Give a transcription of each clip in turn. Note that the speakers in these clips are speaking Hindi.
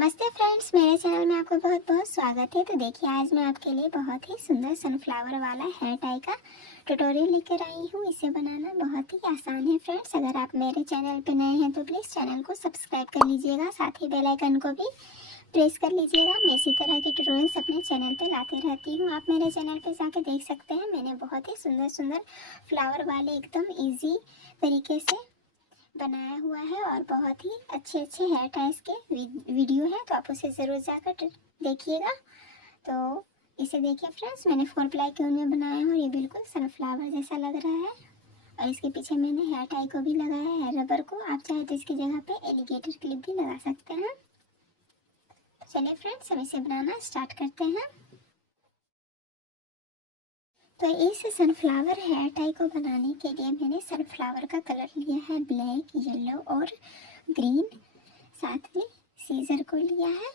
नमस्ते फ्रेंड्स, मेरे चैनल में आपको बहुत बहुत स्वागत है। तो देखिए, आज मैं आपके लिए बहुत ही सुंदर सनफ्लावर वाला हेयर टाई का ट्यूटोरियल लेकर आई हूँ। इसे बनाना बहुत ही आसान है फ्रेंड्स। अगर आप मेरे चैनल पे नए हैं तो प्लीज़ चैनल को सब्सक्राइब कर लीजिएगा, साथ ही बेल आइकन को भी प्रेस कर लीजिएगा। मैं इसी तरह के ट्यूटोरियल्स अपने चैनल पे लाते रहती हूँ। आप मेरे चैनल पे जाके देख सकते हैं। मैंने बहुत ही सुंदर सुंदर फ्लावर वाले एकदम ईजी तरीके से बनाया हुआ है और बहुत ही अच्छे अच्छे हेयर टाइज के वीडियो है, तो आप उसे ज़रूर जाकर देखिएगा। तो इसे देखिए फ्रेंड्स, मैंने 4 प्लाई के ऊन में बनाया है और ये बिल्कुल सनफ्लावर जैसा लग रहा है। और इसके पीछे मैंने हेयर टाई को भी लगाया है, रबर को। आप चाहे तो इसकी जगह पे एलिगेटर क्लिप भी लगा सकते हैं। चलिए फ्रेंड्स, हम इसे बनाना स्टार्ट करते हैं। तो इस सनफ्लावर हेयर टाई को बनाने के लिए मैंने सनफ्लावर का कलर लिया है ब्लैक, येलो और ग्रीन। साथ में सीजर को लिया है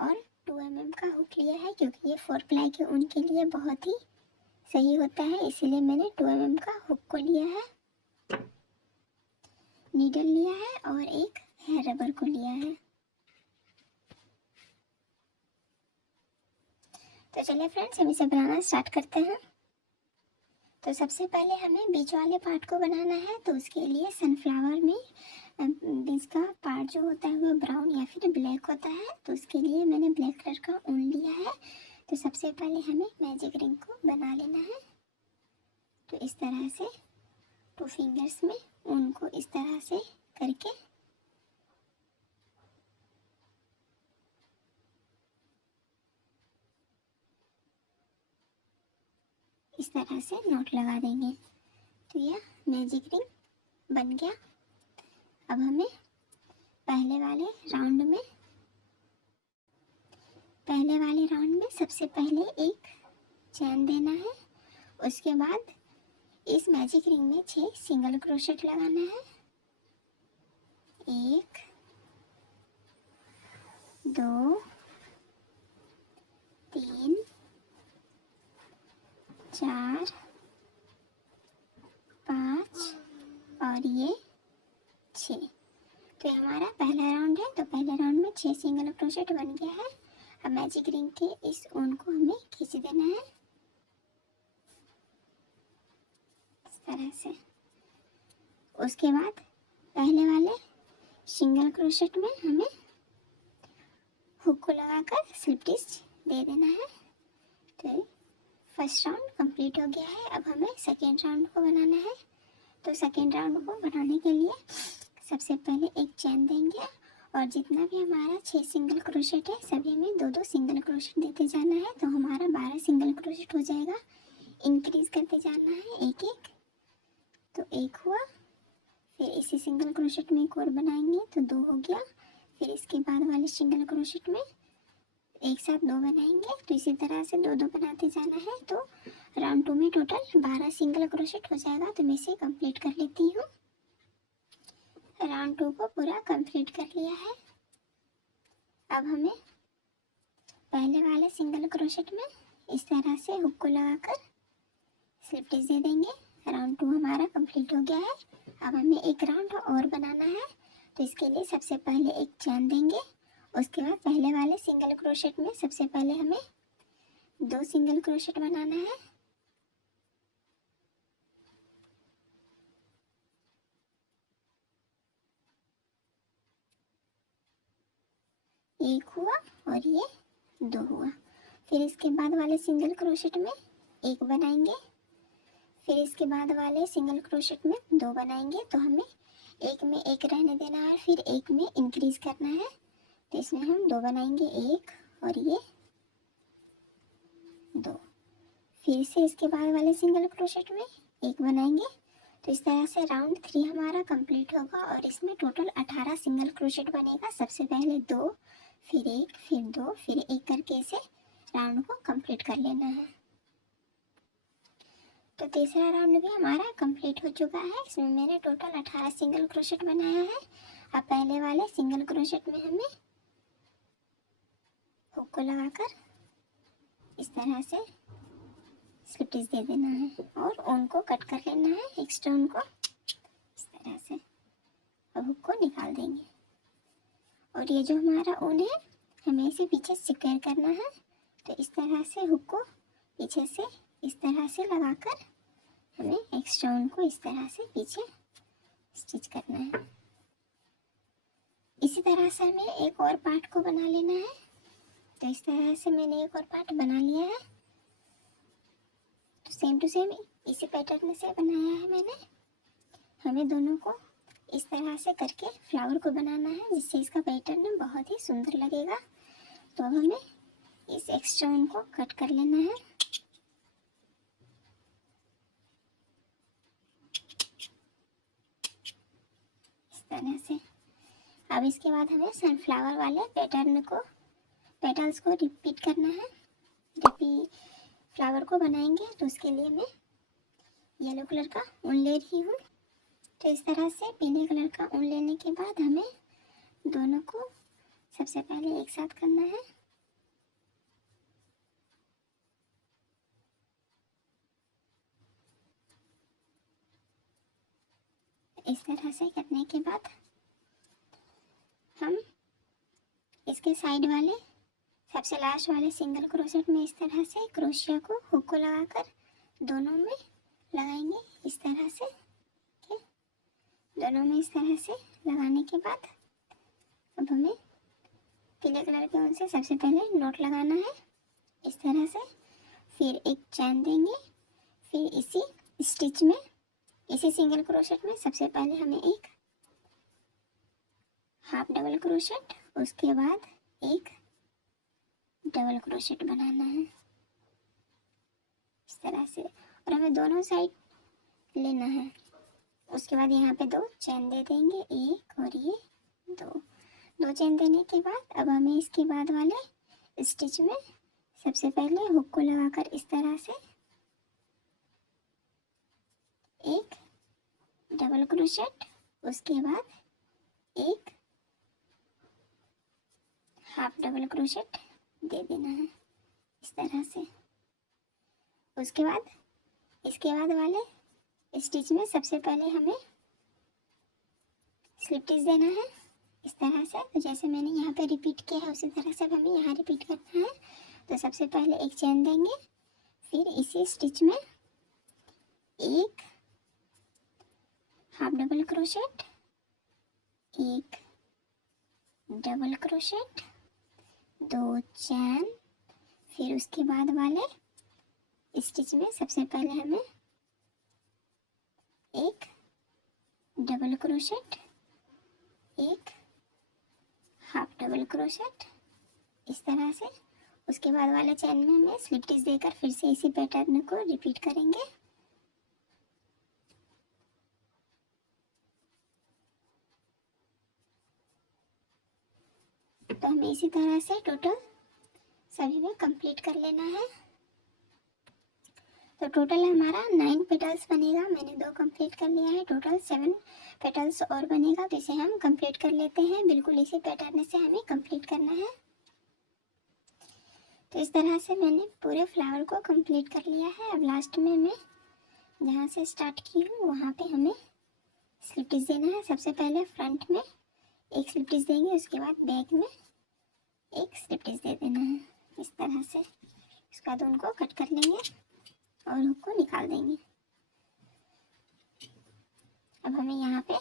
और 2 mm का हुक लिया है, क्योंकि ये 4 प्लाई के ऊन के लिए बहुत ही सही होता है, इसीलिए मैंने 2 mm का हुक को लिया है। नीडल लिया है और एक हेयर रबर को लिया है। तो चलिए फ्रेंड्स, हम इसे बनाना स्टार्ट करते हैं। तो सबसे पहले हमें बीच वाले पार्ट को बनाना है। तो उसके लिए सनफ्लावर में बीच का पार्ट जो होता है वो ब्राउन या फिर ब्लैक होता है, तो उसके लिए मैंने ब्लैक कलर का ऊन लिया है। तो सबसे पहले हमें मैजिक रिंग को बना लेना है। तो इस तरह से 2 फिंगर्स में ऊन को इस तरह से करके इस तरह से नॉट लगा देंगे। तो यह मैजिक रिंग बन गया। अब हमें पहले वाले राउंड में सबसे पहले एक चैन देना है। उसके बाद इस मैजिक रिंग में 6 सिंगल क्रोशेट लगाना है। 1 2 3 4 5 और ये 6। तो ये हमारा पहला राउंड है। तो पहले राउंड में 6 सिंगल क्रोशेट बन गया है। अब मैजिक रिंग के इस ऊन को हमें खींच देना है इस तरह से। उसके बाद पहले वाले सिंगल क्रोशेट में हमें हुक को लगाकर स्लिप स्टिच दे देना है। तो फर्स्ट राउंड कंप्लीट हो गया है। अब हमें सेकेंड राउंड को बनाना है। तो सेकेंड राउंड को बनाने के लिए सबसे पहले एक चैन देंगे और जितना भी हमारा 6 सिंगल क्रोशेट है सभी में 2-2 सिंगल क्रोशेट देते जाना है। तो हमारा 12 सिंगल क्रोशेट हो जाएगा। इंक्रीज करते जाना है एक एक। तो एक हुआ, फिर इसी सिंगल क्रोशेट में एक और बनाएंगे तो 2 हो गया। फिर इसके बाद वाले सिंगल क्रोशेट में एक साथ 2 बनाएंगे। तो इसी तरह से 2-2 बनाते जाना है। तो राउंड 2 में टोटल 12 सिंगल क्रोशेट हो जाएगा। तो मैं इसे कंप्लीट कर लेती हूँ। राउंड 2 को पूरा कंप्लीट कर लिया है। अब हमें पहले वाले सिंगल क्रोशेट में इस तरह से हुक को लगाकर स्लिप स्टिच दे देंगे। राउंड 2 हमारा कंप्लीट हो गया है। अब हमें एक राउंड और बनाना है। तो इसके लिए सबसे पहले एक चैन देंगे। उसके बाद पहले वाले सिंगल क्रोशेट में सबसे पहले हमें 2 सिंगल क्रोशेट बनाना है। एक हुआ और ये 2 हुआ। फिर इसके बाद वाले सिंगल क्रोशेट में एक बनाएंगे। फिर इसके बाद वाले सिंगल क्रोशेट में 2 बनाएंगे। तो हमें एक में एक रहने देना है, फिर एक में इंक्रीज करना है। तो इसमें हम 2 बनाएंगे, एक और ये 2। फिर से इसके बाद वाले सिंगल क्रोशेट में एक बनाएंगे। तो इस तरह से राउंड 3 हमारा कंप्लीट होगा और इसमें टोटल 18 सिंगल क्रोशेट बनेगा। सबसे पहले 2, फिर 1, फिर 2, फिर 1 करके इसे राउंड को कंप्लीट कर लेना है। तो तीसरा राउंड भी हमारा कंप्लीट हो चुका है। इसमें मैंने टोटल 18 सिंगल क्रोशेट बनाया है। अब पहले वाले सिंगल क्रोशेट में हमें हुक को लगाकर इस तरह से स्लिप स्टिच दे देना है और ऊन को कट कर लेना है, एक्स्ट्रा ऊन को इस तरह से। अब हुक को निकाल देंगे और ये जो हमारा ऊन है हमें इसे पीछे सिक्योर करना है। तो इस तरह से हुक को पीछे से इस तरह से लगाकर हमें एक्स्ट्रा ऊन को इस तरह से पीछे स्टिच करना है। इसी तरह से हमें एक और पार्ट को बना लेना है। तो इस तरह से मैंने एक और पार्ट बना लिया है। तो सेम टू सेम इसी पैटर्न से बनाया है मैंने। हमें दोनों को इस तरह से करके फ्लावर को बनाना है, जिससे इसका पैटर्न बहुत ही सुंदर लगेगा। तो अब हमें इस एक्स्ट्रा ऊन को कट कर लेना है। इस तरह से। अब इसके बाद हमें सनफ्लावर वाले पेटल्स को रिपीट करना है। जब भी फ्लावर को बनाएंगे तो उसके लिए मैं येलो कलर का ऊन ले रही हूँ। तो इस तरह से पीले कलर का ऊन लेने के बाद हमें दोनों को सबसे पहले एक साथ करना है। इस तरह से करने के बाद हम इसके साइड वाले सबसे लास्ट वाले सिंगल क्रोशेट में इस तरह से क्रोशिया को हुक को लगाकर दोनों में लगाएंगे। इस तरह से दोनों में इस तरह से लगाने के बाद अब हमें पीले कलर के ऊन से सबसे पहले नॉट लगाना है इस तरह से। फिर एक चैन देंगे। फिर इसी स्टिच में इसी सिंगल क्रोशेट में सबसे पहले हमें एक हाफ डबल क्रोशेट, उसके बाद एक डबल क्रोशेट बनाना है इस तरह से। और हमें दोनों साइड लेना है। उसके बाद यहाँ पे 2 चैन दे देंगे, एक और ये 2 चैन देने के बाद अब हमें इसके बाद वाले स्टिच में सबसे पहले हुक को लगाकर इस तरह से एक डबल क्रोशेट, उसके बाद एक हाफ डबल क्रोशेट दे देना है इस तरह से। उसके बाद इसके बाद वाले स्टिच में सबसे पहले हमें स्लिप स्टिच देना है इस तरह से। तो जैसे मैंने यहाँ पे रिपीट किया है उसी तरह से अब हमें यहाँ रिपीट करना है। तो सबसे पहले एक चेन देंगे, फिर इसी स्टिच में एक हाफ डबल क्रोशेट, एक डबल क्रोशेट, 2 चैन, फिर उसके बाद वाले स्टिच में सबसे पहले हमें एक डबल क्रोशेट, एक हाफ डबल क्रोशेट इस तरह से। उसके बाद वाले चैन में हमें स्लिप स्टिच देकर फिर से इसी पैटर्न को रिपीट करेंगे। तो हमें इसी तरह से टोटल सभी में कंप्लीट कर लेना है। तो टोटल हमारा 9 पेटल्स बनेगा। मैंने 2 कंप्लीट कर लिया है, टोटल 7 पेटल्स और बनेगा। तो इसे हम कंप्लीट कर लेते हैं। बिल्कुल इसी पैटर्न से हमें कंप्लीट करना है। तो इस तरह से मैंने पूरे फ्लावर को कंप्लीट कर लिया है। अब लास्ट में मैं जहाँ से स्टार्ट की हूँ वहाँ पे हमें स्लिप स्टिच देना है। सबसे पहले फ्रंट में एक स्लिप स्टिच देंगे, उसके बाद बैक में एक स्लिप स्टिच दे देना है इस तरह से। उसके बाद उनको कट कर लेंगे और हुक को निकाल देंगे। अब हमें यहाँ पे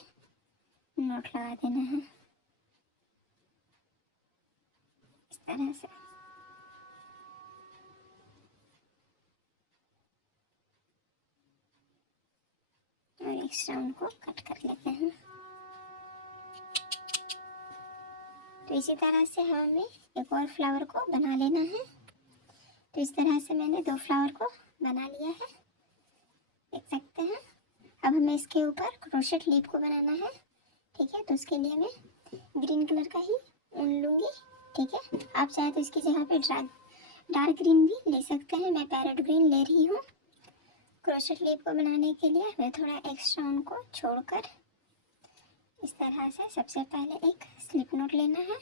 नोट लगा देना है इस तरह से। और एक्स्ट्रा उनको कट कर लेते हैं। तो इसी तरह से हमें एक और फ्लावर को बना लेना है। तो इस तरह से मैंने 2 फ्लावर को बना लिया है, देख सकते हैं। अब हमें इसके ऊपर क्रोशेट लीफ को बनाना है, ठीक है। तो उसके लिए मैं ग्रीन कलर का ही ऊन लूँगी, ठीक है। आप चाहे तो इसकी जगह पे डार्क ग्रीन भी ले सकते हैं। मैं पैरेट ग्रीन ले रही हूँ। क्रोशेट लीफ को बनाने के लिए हमें थोड़ा एक्स्ट्रा ऊन को छोड़कर इस तरह से सबसे पहले एक स्लिप नोट लेना है।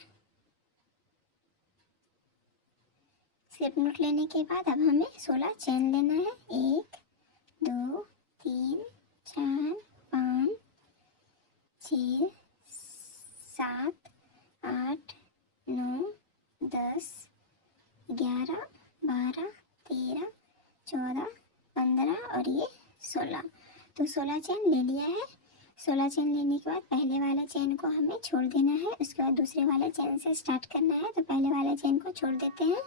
स्लिप नोट लेने के बाद अब हमें 16 चेन लेना है। 1 2 3 4 5 6 7 8 9 10 11 12 13 14 15 और ये 16। तो 16 चेन ले लिया है। 16 चेन लेने के बाद पहले वाले चेन को हमें छोड़ देना है, उसके बाद दूसरे वाले चेन से स्टार्ट करना है। तो पहले वाले चेन को छोड़ देते हैं।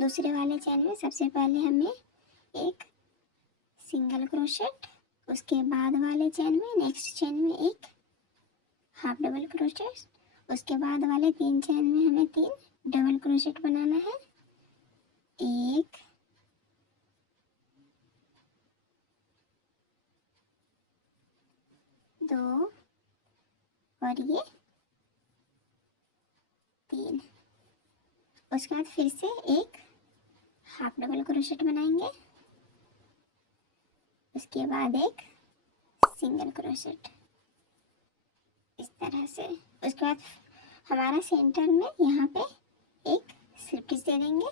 दूसरे वाले चेन में सबसे पहले हमें एक सिंगल क्रोशेट, उसके बाद वाले चेन में नेक्स्ट चेन में एक हाफ डबल क्रोशेट, उसके बाद वाले 3 चेन में हमें 3 डबल क्रोशेट बनाना है। 1 2 और ये 3। उसके बाद फिर से एक हाफ डबल क्रोशेट बनाएंगे, उसके बाद एक सिंगल क्रोशेट इस तरह से। उसके बाद हमारा सेंटर में यहाँ पे एक स्लिप स्टिच दे देंगे।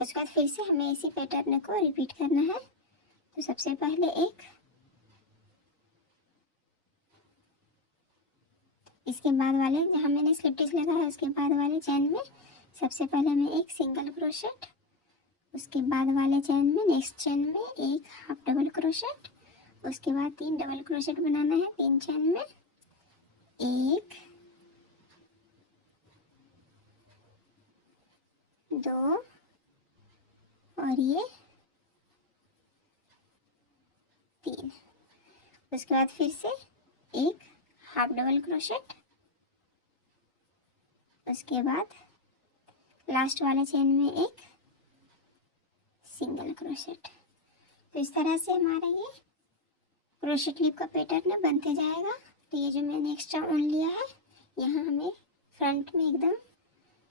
उसके बाद फिर से हमें इसी पैटर्न को रिपीट करना है। तो सबसे पहले एक, इसके बाद वाले जहाँ मैंने स्लिप स्टिच लगा है उसके बाद वाले चेन में सबसे पहले हमें एक सिंगल क्रोशेट, उसके बाद वाले चेन में नेक्स्ट चेन में एक हाफ डबल क्रोशेट, उसके बाद 3 डबल क्रोशेट बनाना है 3 चेन में। 1 2 और ये 3। उसके बाद फिर से एक हाफ डबल क्रोशेट, उसके बाद लास्ट वाले चेन में एक सिंगल क्रोशेट। तो इस तरह से हमारा ये क्रोशेट क्लिप का पैटर्न बनते जाएगा। तो ये जो मैंने एक्स्ट्रा ऊन लिया है यहाँ हमें फ्रंट में एकदम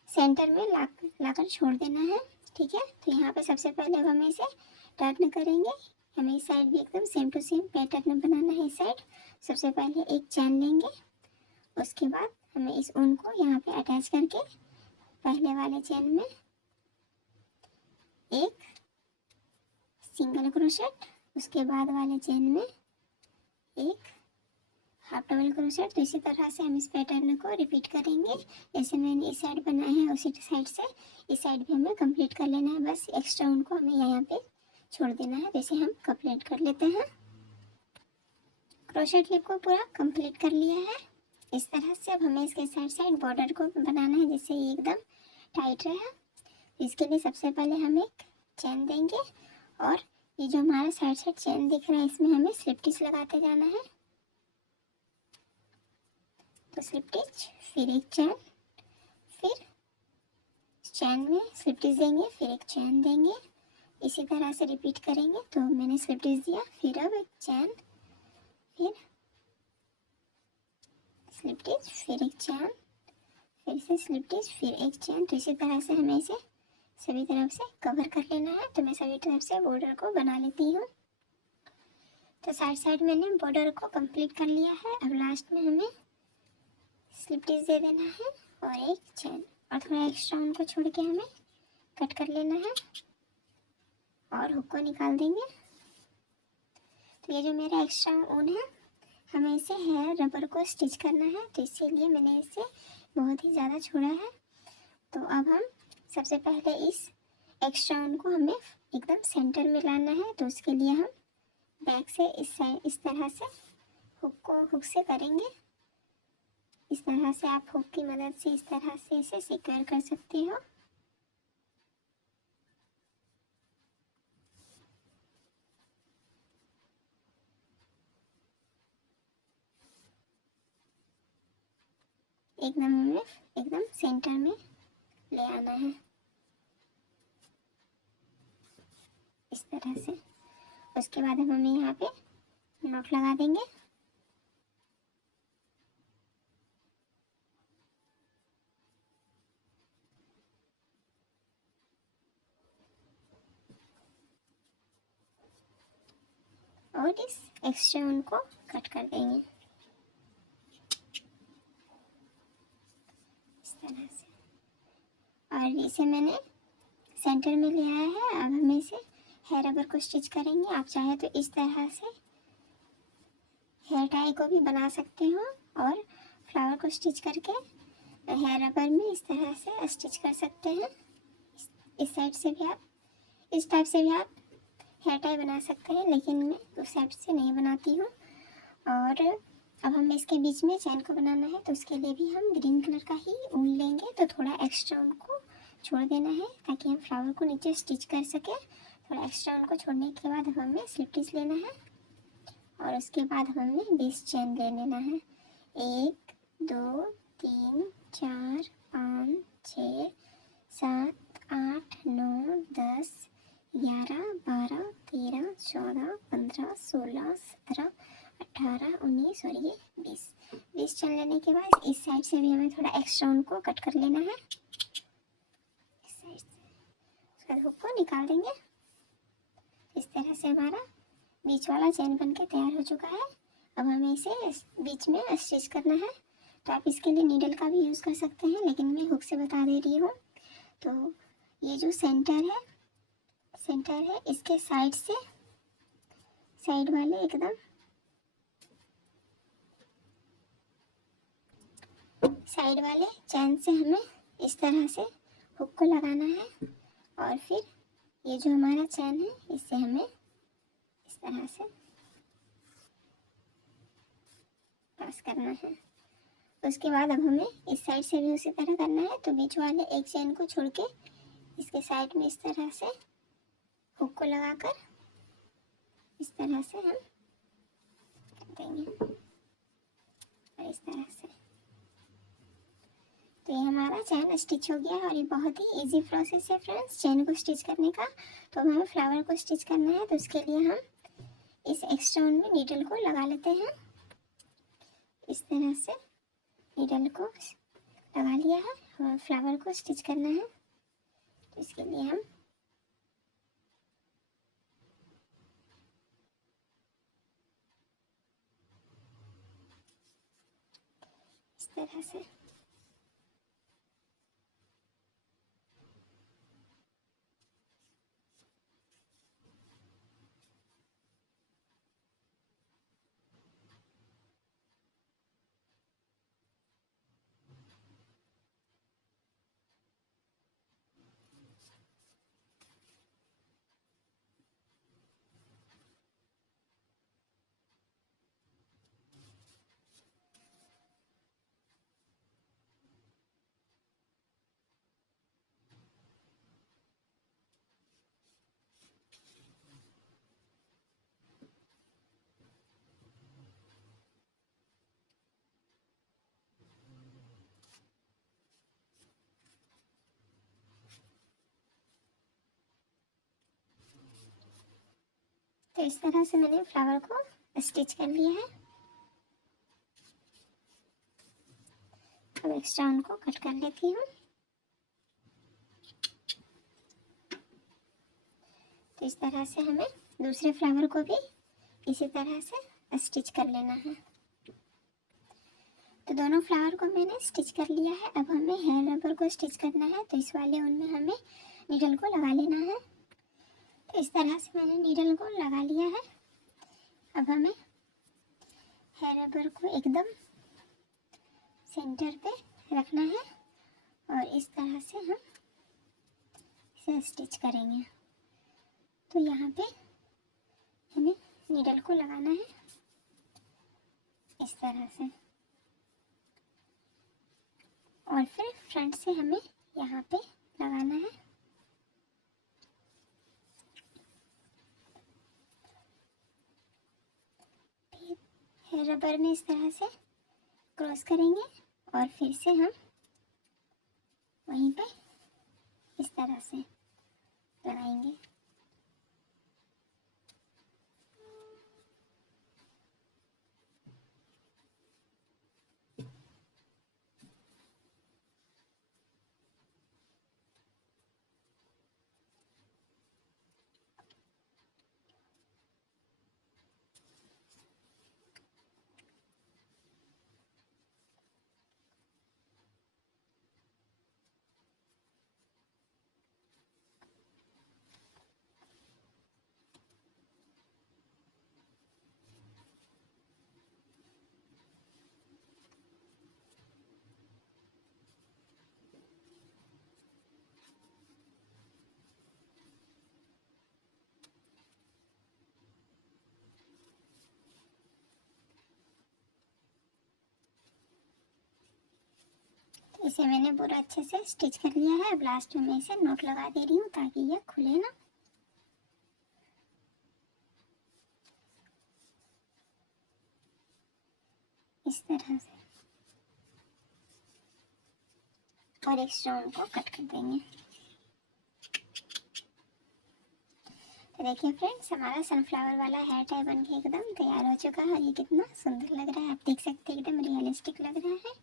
सेंटर में लाकर छोड़ देना है, ठीक है। तो यहाँ पे सबसे पहले अब हमें इसे टर्न करेंगे। हमें इस साइड भी एकदम सेम टू सेम पैटर्न बनाना है। इस साइड सबसे पहले एक चैन लेंगे, उसके बाद हमें इस ऊन को यहाँ पे अटैच करके पहले वाले चैन में एक सिंगल क्रोशेट, उसके बाद वाले चैन में एक हाफ डबल क्रोशेट। तो इसी तरह से हम इस पैटर्न को रिपीट करेंगे। जैसे मैंने इस साइड बनाया है उसी साइड से इस साइड भी हमें कंप्लीट कर लेना है। बस एक्स्ट्रा ऊन को हमें यहाँ पे छोड़ देना है। जैसे हम कंप्लीट कर लेते हैं। क्रोशेट क्लिप को पूरा कंप्लीट कर लिया है इस तरह से। अब हमें इसके साइड साइड बॉर्डर को बनाना है जिससे ये एकदम टाइट रहे। इसके लिए सबसे पहले हम एक चेन देंगे और ये जो हमारा साइड साइड चेन दिख रहा है इसमें हमें स्लिप स्टिच लगाते जाना है। तो स्लिप स्टिच, फिर एक चैन, फिर चैन में स्लिप स्टिच देंगे, फिर एक चैन देंगे, इसी तरह से रिपीट करेंगे। तो मैंने स्लिप स्टिच दिया, फिर अब एक चैन, फिर स्लिप स्टिच, फिर एक चैन, फिर से स्लिप स्टिच, फिर एक चैन। तो इसी तरह से हमें इसे सभी तरफ से कवर कर लेना है। तो मैं सभी तरफ से बॉर्डर को बना लेती हूँ। तो साइड साइड मैंने बॉर्डर को कंप्लीट कर लिया है। अब लास्ट में हमें स्लिप स्टिच दे देना है और एक चैन, और थोड़ा एक्स्ट्रा ऊन को छोड़ के हमें कट कर लेना है और हुक को निकाल देंगे। तो ये जो मेरा एक्स्ट्रा ऊन है हमें इसे हेयर रबर को स्टिच करना है, तो इसीलिए मैंने इसे बहुत ही ज़्यादा छोड़ा है। तो अब हम सबसे पहले इस एक्स्ट्रा ऊन को हमें एकदम सेंटर में लाना है। तो उसके लिए हम बैक से इस तरह से हुक से करेंगे। इस तरह से आप हुक की मदद से इस तरह से इसे सिक्योर कर सकते हो। एकदम सेंटर में ले आना है इस तरह से। उसके बाद हम हमें यहाँ पे नॉट लगा देंगे। और इस एक्स्ट्रा ऊन को कट कर देंगे इस तरह से। और इसे मैंने सेंटर में ले आया है। अब हमें इसे हेयर रबर को स्टिच करेंगे। आप चाहे तो इस तरह से हेयर टाई को भी बना सकते हो और फ्लावर को स्टिच करके हेयर रबर में इस तरह से स्टिच कर सकते हैं। इस साइड से भी आप, इस टाइप से भी आप हेयर टाई बना सकते हैं, लेकिन मैं उस साइड से नहीं बनाती हूँ। और अब हमें इसके बीच में चैन को बनाना है, तो उसके लिए भी हम ग्रीन कलर का ही ऊन लेंगे। तो थोड़ा एक्स्ट्रा ऊन को छोड़ देना है ताकि हम फ्लावर को नीचे स्टिच कर सकें। थोड़ा एक्स्ट्रा ऊन को छोड़ने के बाद अब हमें स्लिप स्टिच लेना है और उसके बाद हमें 20 चैन ले लेना है। 1 2 3 4 5 6 7 8 9 10 11 12 13 14 15 16 17 18 19 और ये 20 चैन लेने के बाद इस साइड से भी हमें थोड़ा एक्स्ट्रा उनको कट कर लेना है। इस साइड से उसका हुक को निकाल देंगे। इस तरह से हमारा बीच वाला चैन बन के तैयार हो चुका है। अब हमें इसे बीच में स्टिच करना है। तो आप इसके लिए नीडल का भी यूज़ कर सकते हैं, लेकिन मैं हुक से बता दे रही हूँ। तो ये जो सेंटर है इसके साइड से, साइड वाले एकदम साइड वाले चैन से हमें इस तरह से हुक को लगाना है और फिर ये जो हमारा चैन है इससे हमें इस तरह से पास करना है। उसके बाद अब हमें इस साइड से भी उसी तरह करना है। तो बीच वाले एक चैन को छोड़ के इसके साइड में इस तरह से हुक को लगाकर इस तरह से हम कर देंगे और इस तरह से। तो ये हमारा चैन स्टिच हो गया और ये बहुत ही इजी प्रोसेस है फ्रेंड्स चैन को स्टिच करने का। तो अब हमें फ्लावर को स्टिच करना है, तो उसके लिए हम इस एक्स्ट्रा ऊन में नीडल को लगा लेते हैं। इस तरह से नीडल को लगा लिया है, हमें फ्लावर को स्टिच करना है। तो इसके लिए हम इस तरह से तो इस तरह से मैंने फ्लावर को स्टिच कर लिया है। अब एक्स्ट्रा उनको कट कर लेती हूँ। तो इस तरह से हमें दूसरे फ्लावर को भी इसी तरह से स्टिच कर लेना है। तो दोनों फ्लावर को मैंने स्टिच कर लिया है। अब हमें हेयर रबर को स्टिच करना है। तो इस वाले उनमें हमें नीडल को लगा लेना है। तो इस तरह से मैंने नीडल को लगा लिया है। अब हमें हेयर रबर को एकदम सेंटर पे रखना है और इस तरह से हम इसे स्टिच करेंगे। तो यहाँ पे हमें नीडल को लगाना है इस तरह से और फिर फ्रंट से हमें यहाँ पे लगाना है। फिर हेयर रबर में इस तरह से क्रॉस करेंगे और फिर से हम वहीं पे इस तरह से लगाएंगे। इसे मैंने पूरा अच्छे से स्टिच कर लिया है। अब लास्ट में मैं इसे नोट लगा दे रही हूँ ताकि ये खुले ना। इस तरह से, और एक स्टोन को कट कर देंगे। तो देखिए फ्रेंड्स, हमारा सनफ्लावर वाला हेयर टाई बन के एकदम तैयार हो चुका है और ये कितना सुंदर लग रहा है। आप देख सकते हैं एकदम रियलिस्टिक लग रहा है।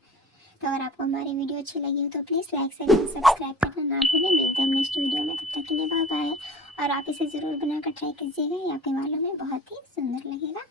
तो अगर आपको हमारी वीडियो अच्छी लगी हो तो please like share and subscribe करना ना भूलें। मिलते हैं हम नेक्स्ट वीडियो में, तब तक के लिए बाय बाय। और आप इसे ज़रूर बनाकर ट्राई कीजिएगा, ये आपके बालों में बहुत ही सुंदर लगेगा।